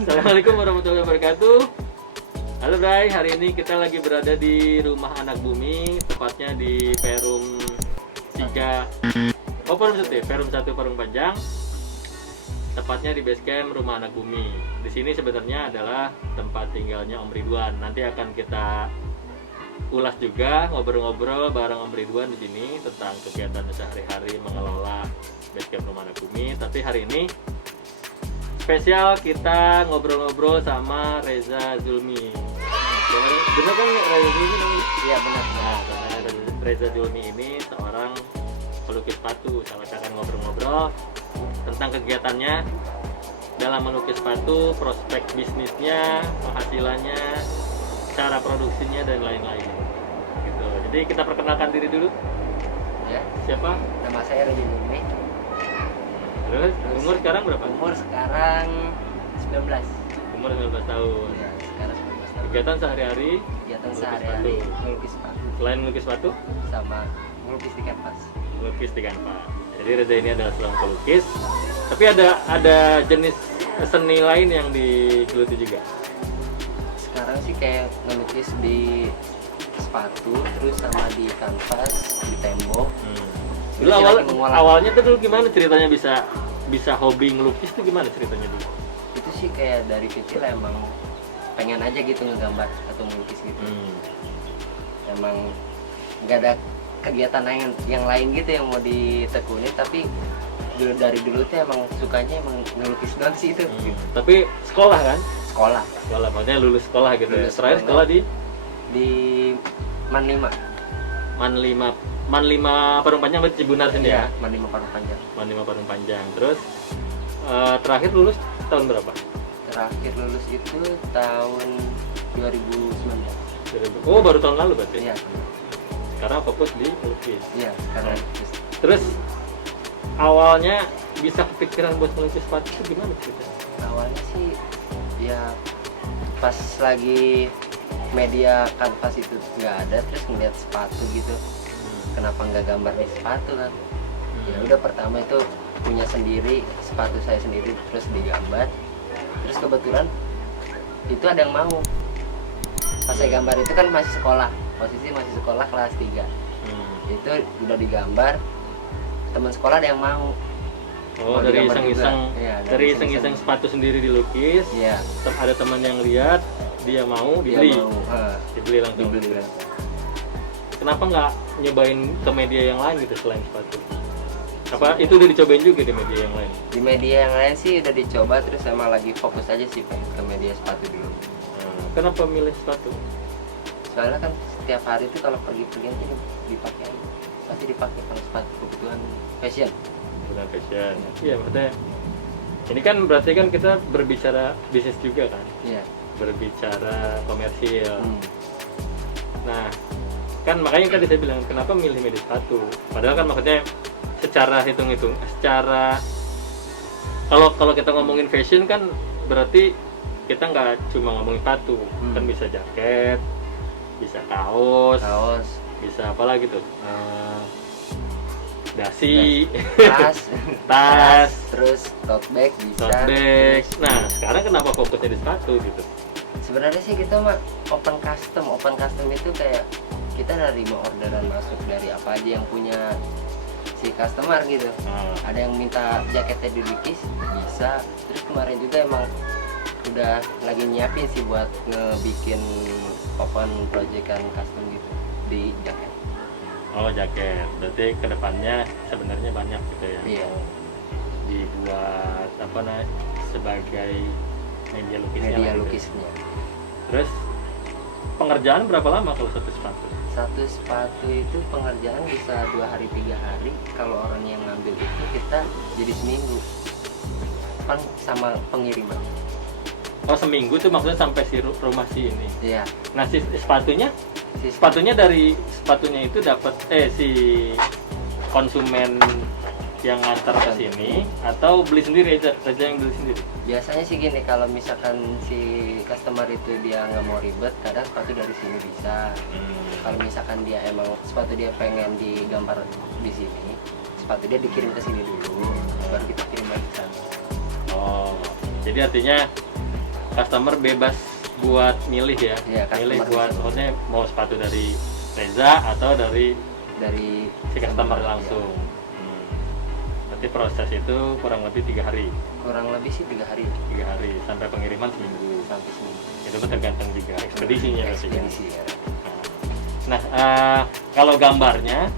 Assalamualaikum warahmatullahi wabarakatuh. Halo Bray, hari ini kita lagi berada di rumah anak bumi, tepatnya di Perum 3. Perum 1 ya, Perum 1 Parung Panjang. Tepatnya di base camp rumah anak bumi. Di sini sebenarnya adalah tempat tinggalnya Om Ridwan. Nanti akan kita ulas juga, ngobrol-ngobrol bareng Om Ridwan di sini tentang kegiatan sehari-hari mengelola base camp rumah anak bumi. Tapi hari ini spesial kita ngobrol-ngobrol sama Reza Zulmi. Benar kan Reza Zulmi namanya? Iya benar. Nah, karena Reza Zulmi ini seorang pelukis sepatu. Kita akan ngobrol-ngobrol tentang kegiatannya dalam melukis sepatu, prospek bisnisnya, penghasilannya, cara produksinya dan lain-lain. Gitu. Jadi kita perkenalkan diri dulu. Ya. Siapa? Nama saya Reza Zulmi. Terus umur sekarang berapa? Umur sekarang 19. Umur 19 tahun. Ya, sekarang 19 tahun. Kegiatan sehari-hari Kegiatan melukis sehari-hari sepatu. melukis sepatu Selain melukis sepatu, sama melukis di kanvas. melukis di kanvas. Jadi Reza ini adalah seorang pelukis. Tapi ada jenis seni lain yang digeluti juga. Sekarang sih kayak ngelukis di sepatu, terus sama di kanvas, di tembok. Dulu awalnya tuh dulu gimana ceritanya bisa hobi ngelukis tuh gimana ceritanya dulu? Itu sih kayak dari kecil emang pengen aja gitu ngegambar atau melukis gitu. Emang nggak ada kegiatan yang lain gitu yang mau ditekuni, tapi dari dulu tuh emang sukanya emang ngelukis doang sih itu. Tapi sekolah kan? Sekolah Maksudnya lulus sekolah gitu. Lulus Terakhir sekolah di Man 5. Man 5 Parung Panjang berarti Cibunar sini ya? Man 5 Parung Panjang. Man 5 Parung Panjang. Terus terakhir lulus tahun berapa? Terakhir lulus itu tahun 2019. Oh, baru tahun lalu berarti? Iya. Karena fokus di melukis. Iya, sekarang Terus awalnya bisa kepikiran buat melukis sepatu itu gimana ceritanya? awalnya sih ya pas lagi media kanvas itu nggak ada, terus ngeliat sepatu gitu, kenapa nggak gambar di sepatu kan? Ya udah, pertama itu punya sendiri sepatu saya sendiri, terus digambar, terus kebetulan itu ada yang mau. Pas saya gambar itu kan masih sekolah, posisi masih sekolah kelas 3. Itu udah digambar, teman sekolah ada yang mau. Oh, dari iseng-iseng, Ya, dari iseng-iseng sepatu sendiri dilukis. Iya. Ada teman yang lihat, dia mau Dia dibeli, mau, dibeli langsung. dibeli. Kenapa nggak nyobain ke media yang lain gitu selain sepatu? Apa itu udah dicobain juga di media yang lain? Di media yang lain sih udah dicoba, terus emang lagi fokus aja sih pengen ke media sepatu dulu. Kenapa milih sepatu? Soalnya kan setiap hari itu kalau pergi-pergian itu dipakai, pasti dipakai kalau sepatu kebutuhan fashion. Bukan fashion. Iya, maksudnya ini kan berarti kan kita berbicara bisnis juga kan? Iya. Berbicara komersil. Nah, kan makanya tadi saya bilang kenapa milih media sepatu? Padahal kan maksudnya secara hitung-hitung, secara kalau kita ngomongin fashion kan berarti kita nggak cuma ngomongin sepatu, kan bisa jaket, bisa kaos, bisa apa lagi tuh? Dasi, tas, terus tote bag bisa. tote bag. Nah, sekarang kenapa fokusnya di sepatu gitu? Sebenarnya sih kita mah open custom itu kayak kita nerima orderan masuk dari apa aja yang punya si customer gitu. Ada yang minta jaketnya dilukis bisa. Terus kemarin juga emang udah lagi nyiapin sih buat ngebikin open proyekan custom gitu di jaket. Oh, jaket. Berarti kedepannya sebenarnya banyak gitu ya. Iya. Dibuat apa namanya sebagai media lukisnya. Media gitu. lukisnya. Terus pengerjaan berapa lama kalau satu sepatu? Satu sepatu itu pengerjaan bisa 2 hari 3 hari. Kalau orang yang ngambil itu kita jadi seminggu. Kan sama pengiriman. Oh, seminggu tuh maksudnya sampai si rumah si ini. Iya. Nah, si sepatunya dari sepatunya itu dapat si konsumen yang ngantar ke sini atau beli sendiri aja yang beli sendiri? Biasanya sih gini, kalau misalkan si customer itu dia nggak mau ribet, kadang sepatu dari sini bisa. Kalau misalkan dia emang sepatu dia pengen digambar di sini, sepatu dia dikirim ke sini dulu, baru kita kirim lagi ke sana. Oh, jadi artinya customer bebas buat milih ya. Iya, Milih customer buat bisa. maksudnya mau sepatu dari Reza atau dari dari si customer ya, langsung. Berarti proses itu kurang lebih 3 hari. kurang lebih sih 3 hari 3 hari sampai pengiriman seminggu. sampai seminggu. Itu tergantung juga ekspedisinya berarti kan. Ekspedisi ya. Nah, kalau gambarnya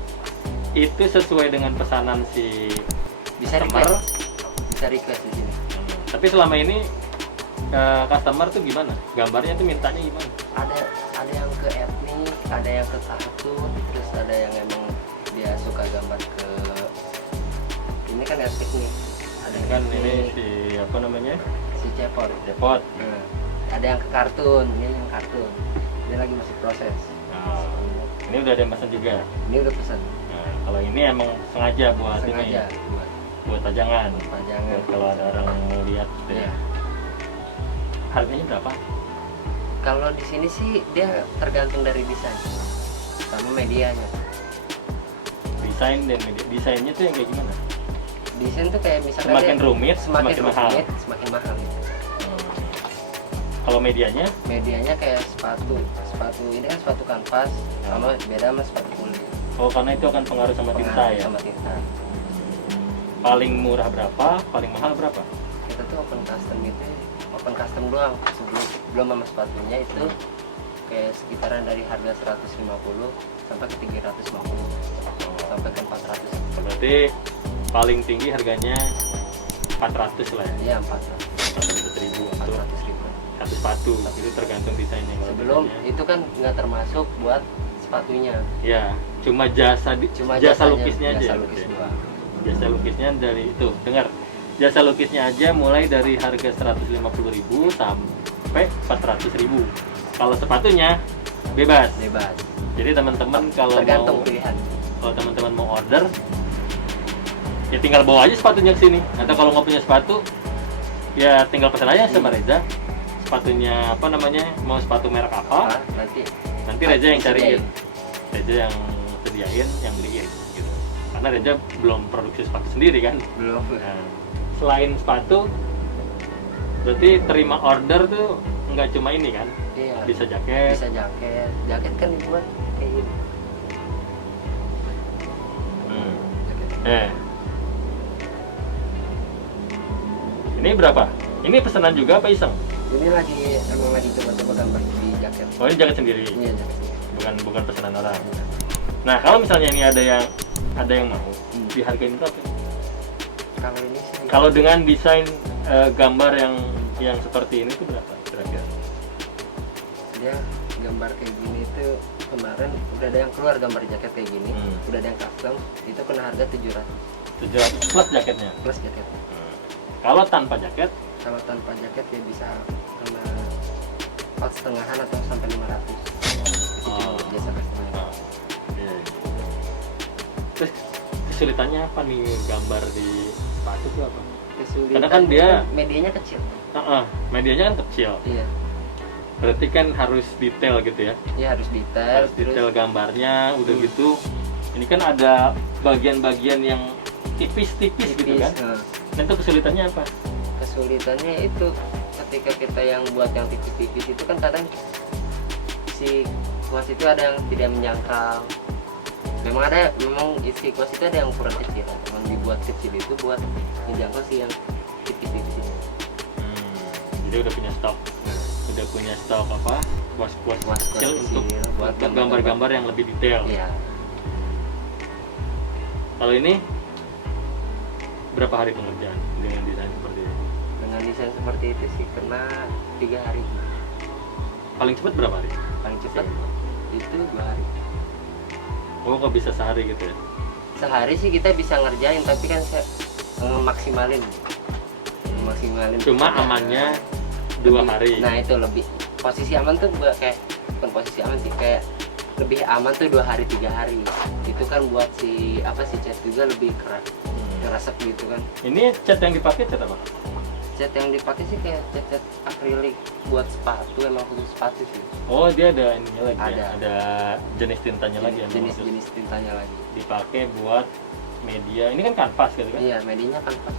itu sesuai dengan pesanan si Bisa customer. request di sini. Tapi selama ini customer tuh gimana? Gambarnya tuh mintanya gimana? Ada yang ke etnik, ada yang ke kartun, terus ada yang emang dia suka gambar ke ini kan etnik nih. Ada yang Kan etnik, ini si apa namanya? si cepot. Depot. Nah, ada yang ke kartun, ini yang kartun. Ini lagi masih proses. Nah, ini udah ada yang pesan juga. Ini udah pesan Nah, kalau ini emang sengaja buat sengaja ini, buat buat pajangan. pajangan. Buat kalau ada orang yang mau lihat gitu ya. Iya. Harganya berapa? Kalau di sini sih dia tergantung dari desain sama medianya. Desain dan media. Desainnya tuh yang kayak gimana? Desain tuh kayak misalkan Semakin dia rumit, semakin semakin mahal. rumit, semakin mahal gitu. Kalau medianya? Medianya kayak sepatu ini kan sepatu kanvas sama beda sama sepatu kulit. Oh, karena itu akan pengaruh sama tinta Pengaruh ya. sama tinta. Paling murah berapa? Paling mahal berapa? Kita tuh open custom doang belum sama sepatunya itu kayak sekitaran dari harga 150 sampai ke 350 sampai ke 400. Berarti paling tinggi harganya 400 lah ya. Iya 400 400.000 untuk 400 ribu. satu sepatu. Itu tergantung desainnya. Kalau Sebelum desainnya- itu kan nggak termasuk buat sepatunya. ya, cuma jasa Cuma jasa jasanya, lukisnya aja. jasa ya, lukis berarti. doang. Jasa lukisnya dari itu. Dengar. Jasa lukisnya aja mulai dari harga 150.000 sampai 400.000. Kalau sepatunya bebas. Bebas. Jadi teman-teman kalau Tergantung mau pilihan. kalau teman-teman mau order ya tinggal bawa aja sepatunya ke sini. Atau kalau nggak punya sepatu ya tinggal pesan aja sama Reza. Sepatunya apa namanya? Mau sepatu merek apa? Nanti Reza yang cariin. Reza yang sediain, yang beliin gitu. Karena Reza belum produksi sepatu sendiri kan. Belum. Nah, selain sepatu berarti terima order tuh nggak cuma ini kan? Iya. Bisa jaket. Bisa jaket. Jaket kan dibuat kayak gini. Jaket. Ini berapa? Ini pesanan juga apa iseng? Ini emang lagi coba-coba gambar di jaket. Oh, ini jaket sendiri. Iya jaket. Bukan pesanan orang. Nah, kalau misalnya ini ada yang mau, dihargain berapa? Kalau ini sih Kalau dengan desain gambar yang seperti ini tuh berapa kira-kira? dia gambar kayak gini itu kemarin udah ada yang keluar gambar jaket kayak gini, udah ada yang custom, itu kena harga 700 700 plus jaketnya. plus jaket. Kalau tanpa jaket, Kalau tanpa jaket ya bisa kena 4,5-an atau sampai 500. Itu cuma Oh. jasa custom. iya. Terus kesulitannya apa nih gambar di sepatu tuh apa? Kesulitan Karena kan dia- medianya kecil. Medianya kan kecil, Iya. berarti kan harus detail gitu ya. Iya harus detail. Harus detail gambarnya, udah gitu. Ini kan ada bagian-bagian yang tipis-tipis gitu kan. Nah, Dan itu kesulitannya apa? kesulitannya itu ketika kita yang buat yang tipis-tipis itu kan kadang si kuas itu ada yang tidak menyangkal. Memang isi kuas itu ada yang ukuran kecil, memang dibuat kecil itu buat menjangkau si yang tipis-tipis ini. Jadi udah punya stok apa? Kuas-kuas Kuas kecil untuk buat gambar-gambar yang lebih detail. Iya. Kalau ini berapa hari pengerjaan dengan desain seperti ini? Dengan desain seperti itu sih kena 3 hari. Paling cepat berapa hari? Paling cepat itu 2 hari. Oh, kok bisa sehari gitu ya? Sehari sih kita bisa ngerjain, tapi kan saya maksimalin. Cuma amannya 2 hari. Nah itu lebih posisi aman tuh kayak bukan posisi aman sih, kayak lebih aman tuh 2 hari 3 hari. Itu kan buat si cat juga lebih keresek gitu kan. Ini cat yang dipakai cat apa? Cat yang dipakai sih kayak cat akrilik buat sepatu, emang khusus sepatu sih. Oh, dia ada ininya lagi ya? Ada. Ada jenis tintanya lagi ya? Jenis tintanya lagi. Dipakai buat media. Ini kan kanvas gitu kan? Iya, medianya kan pas.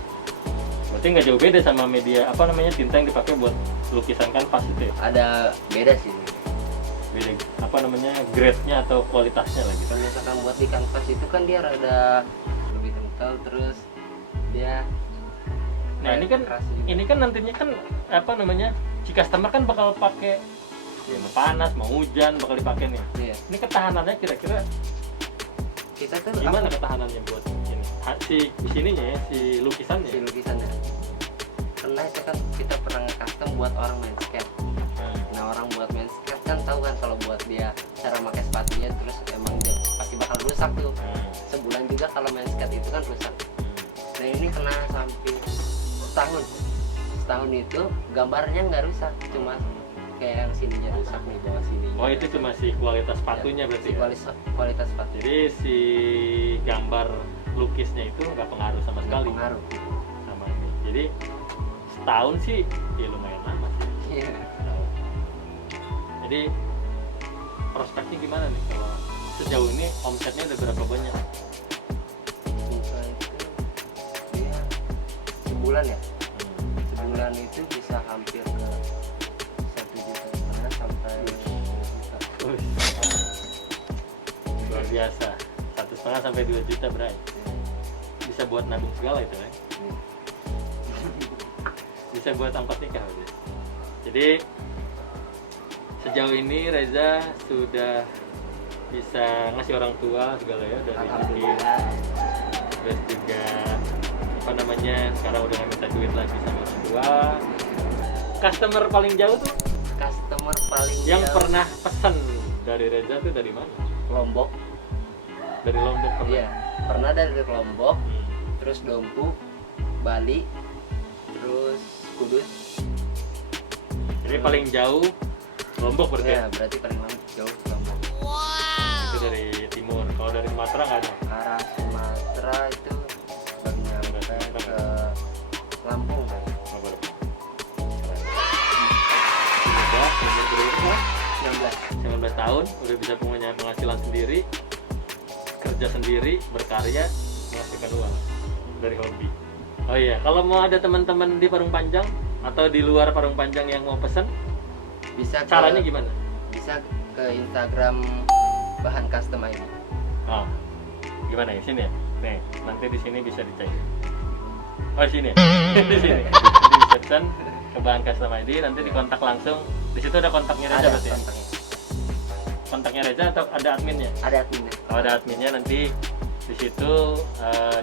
Berarti nggak jauh beda sama media apa namanya tinta yang dipakai buat lukisan kanvas itu ya? Ada beda sih. Beda apa namanya grade-nya atau kualitasnya lah gitu. Kalau misalkan buat di kanvas itu kan dia rada lebih kental, terus dia Nah ini kan keras juga. ini kan nantinya kan apa namanya si customer kan bakal pakai ya, mau panas mau hujan bakal dipakai nih. Iya. Ini ketahanannya kira-kira Kita tuh gimana apa? ketahanannya buat ini? Si sininya ya si lukisannya. Si lukisannya. Karena itu kan kita pernah custom buat orang main skate. Nah, Nah orang buat main skate kan tahu kan kalau buat dia cara pakai sepatunya, terus emang dia pasti bakal rusak tuh. Sebulan juga kalau main skate itu kan rusak. Nah ini kena sampai setahun itu gambarnya nggak rusak, cuma kayak yang sininya rusak nih, bawah sini. Oh itu cuma si kualitas sepatunya berarti Si ya? kualitas sepatu. Jadi si gambar lukisnya itu nggak pengaruh sama Nggak sekali pengaruh. sama ini. Jadi setahun sih ya lumayan lama sih. Iya. Setahun. Jadi prospeknya gimana nih kalau sejauh ini omsetnya udah berapa banyak? Buka itu dia sebulan ya. Sebulan itu bisa hampir ke 1,5 juta sampai 2 juta. Luar biasa. 1,5 sampai 2 juta Bray. Bisa buat nabung segala itu kan? Bisa buat angkot nikah gitu. Jadi sejauh ini Reza sudah bisa ngasih orang tua segala ya dari bikin, Alhamdulillah. terus juga apa namanya sekarang udah nggak minta duit lagi sama orang tua. Customer paling jauh tuh Customer paling yang jauh pernah pesan dari Reza tuh dari mana? Lombok. Dari Lombok pernah? Iya, pernah dari Lombok, Hmm. terus Dompu, Bali, terus Kudus. Jadi paling jauh Lombok berarti ya? Ya, berarti paling jauh Lombok. Itu dari timur. Kalau dari Sumatera nggak ada? Arah Sumatera itu baru nyampe ke Lampung kan. Nggak boleh. Udah, umur berapa? 19. 19 tahun, udah bisa punya penghasilan sendiri, kerja sendiri, berkarya, menghasilkan uang dari hobi. Oh iya, kalau mau ada teman-teman di Parung Panjang atau di luar Parung Panjang yang mau pesen, Bisa caranya gimana? Bisa ke Instagram bahan custom ini. Oh, gimana ya? Sini ya? Nih, nanti di sini bisa dicek. Oh, di sini ya? Di sini. Jadi bisa pesan ke bahan custom ID, nanti dikontak langsung. Di situ ada kontaknya Reza Ada berarti ya? kontaknya. Kontaknya Reza atau ada adminnya? Ada adminnya. Kalau ada adminnya nanti di situ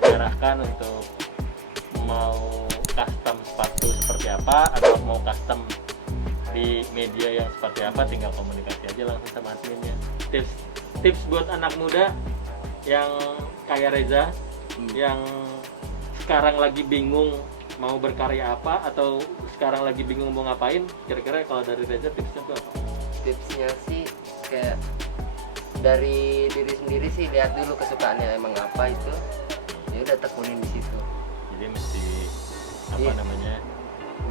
diarahkan untuk mau custom sepatu seperti apa atau mau custom di media yang seperti apa, tinggal komunikasi aja langsung sama adminnya. Tips buat anak muda yang kayak Reza yang sekarang lagi bingung mau berkarya apa atau sekarang lagi bingung mau ngapain, kira-kira kalau dari Reza tipsnya tuh apa? Tipsnya sih kayak dari diri sendiri sih, lihat dulu kesukaannya emang apa itu, ya udah tekunin di situ. Jadi mesti apa Iya. namanya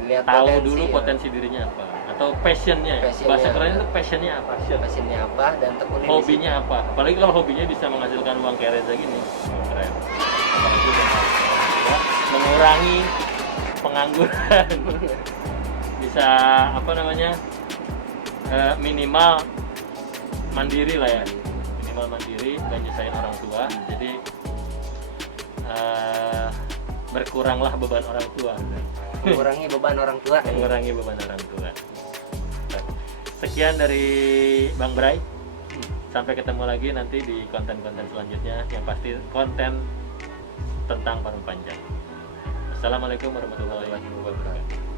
Lihat tahu potensi, dulu ya. potensi dirinya apa atau passionnya ya? Passionnya, Bahasa keren ya. itu passionnya apa, Passionnya apa dan tekunin di hobinya apa, apalagi kalau hobinya bisa menghasilkan uang kayak Reza gini, keren. Apalagi dengan mengurangi pengangguran bisa apa namanya minimal mandiri lah ya, minimal mandiri, nggak nyusahin orang tua, jadi berkuranglah beban orang tua, mengurangi beban orang tua. mengurangi beban orang tua. Sekian dari Bang Bray, sampai ketemu lagi nanti di konten-konten selanjutnya, yang pasti konten tentang Parung Panjang. Assalamualaikum warahmatullahi wabarakatuh.